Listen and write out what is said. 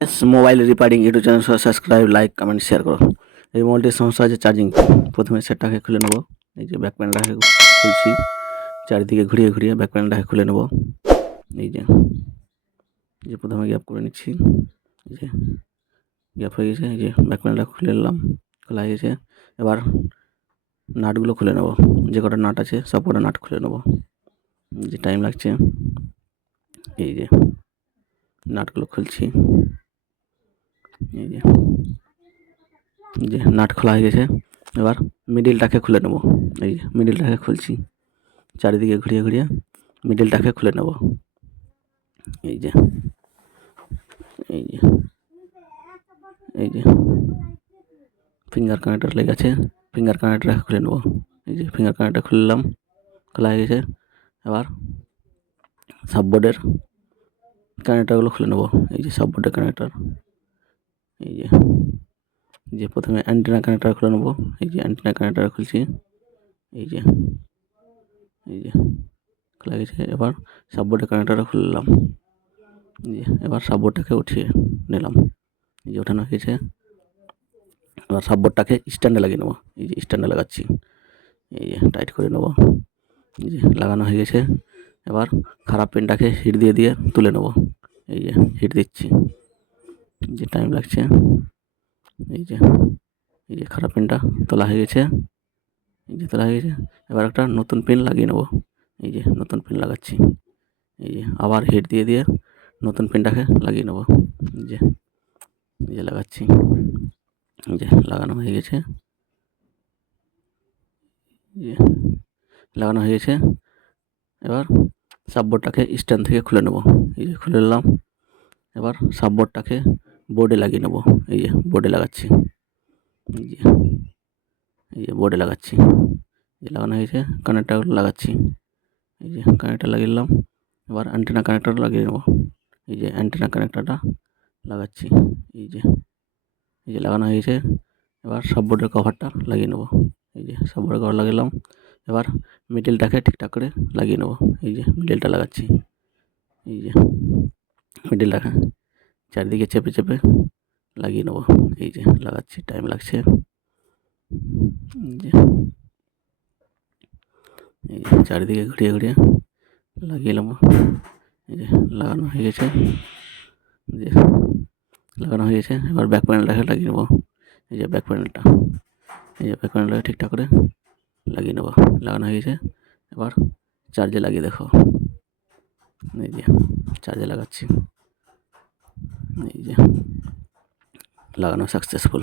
Mobile repairing YouTube channel subscribe, like, comment, share করো। এই মোবাইলটির সমস্যা আছে চার্জিং। প্রথমে সেটটাকে খুলে নেব। এই যে ব্যাক প্যানেলটাকে খুলছি, চারিদিকে ঘুরিয়ে ঘুরিয়ে ব্যাক প্যানেলটাকে খুলে নেব। এই যে প্রথমে গ্যাপ করে নিচ্ছি। এই যে গ্যাপ হয়ে গেছে। এই যে ব্যাক প্যানেলটা খুলে নিলাম, খোলা হয়ে গেছে। এবার নাটগুলো খুলে নেব। যে কটা নাট আছে সব কটা নাট খুলে নেব। যে টাইম লাগছে। এই যে নাটগুলো খুলছি। এই যে নাট খোলা হয়ে গেছে। এবার মিডিলটাকে খুলে নেব। এই যে মিডিলটাকে খুলছি, চারিদিকে ঘুরিয়ে ঘুরিয়ে মিডিলটাকে খুলে নেব। এই যে এই যে এই যে ফিঙ্গার কানেক্টর লেগেছে, ফিঙ্গার কানেক্টরটাকে খুলে নেব। এই যে ফিঙ্গার কানেক্টর খুললাম, খোলা হয়ে গেছে। এবার সাববোর্ডের কানেক্টরগুলো খুলে নেব। এই যে সাববোর্ডের কানেক্টর। এই যে প্রথমে অ্যান্টেনা কানেক্টর খুলে নেব। এই যে অ্যান্টেনা কানেক্টর খুলছি। এই যে খোলা গেছে। এবার সাববোর্ডের কানেক্টরটা খুললাম। এবার সাববোর্ডটাকে উঠিয়ে নিলাম। এই যে ওঠানো হয়েছে। এবার সাববোর্ডটাকে স্ট্যান্ডে লাগিয়ে নেব। এই যে স্ট্যান্ডে লাগাচ্ছি। এই যে টাইট করে নেব। এই যে লাগানো হয়ে গেছে। এবার খারাপ পিনটাকে হিট দিয়ে তুলে নেব। এই যে হিট দিচ্ছি, যে টাইম লাগছে। এই যে খারাপ পিনটা তোলা হয়ে গেছে। এই যে তোলা হয়ে গেছে। এবার একটা নতুন পিন লাগিয়ে নেব। এই যে নতুন পিন লাগাচ্ছি। এই যে আবার হিট দিয়ে নতুন পিনটাকে লাগিয়ে নেব। এই যে লাগাচ্ছি। এই যে লাগানো হয়ে গেছে। লাগানো হয়ে গেছে। এবার সাববোর্ডটাকে স্ট্যান্ড থেকে খুলে নেব। এই যে খুলে নিলাম। এবার সাববোর্ডটাকে বোর্ডে লাগিয়ে নেব। এই যে বোর্ডে লাগাচ্ছি। এই যে বোর্ডে লাগাচ্ছি। যে লাগানো হয়েছে, কানেক্টরগুলো লাগাচ্ছি। এই যে কানেক্টর লাগিয়ে নিলাম। এবার অ্যান্টেনা কানেক্টর লাগিয়ে নেব। এই যে অ্যান্টেনা কানেক্টরটা লাগাচ্ছি। এই যে লাগানো হয়েছে। এবার সাববোর্ডের কভারটা লাগিয়ে নেব। এই যে সাববোর্ডের কভার লাগালাম। এবার মিডলটাকে ঠিকঠাক করে লাগিয়ে নেব। এই যে মিডলটা লাগাচ্ছি। এই যে মিডলটাকে চারিদিকে চেপে লাগিয়ে নেব। এই যে লাগাচ্ছি, টাইম লাগছে। এই যে চারিদিকে ঘুরিয়ে লাগিয়ে নেব। এই যে লাগানো হয়ে গেছে। যে লাগানো হয়ে গেছে। এবার ব্যাক প্যানেলটাকে লাগিয়ে নেব। এই যে ব্যাক প্যানেলটাকে ঠিকঠাক করে লাগিয়ে নেব। লাগানো হয়ে গেছে। এবার চার্জে লাগিয়ে দেখো। এই যে চার্জে লাগাচ্ছি। এই যে লাগানো সাকসেসফুল।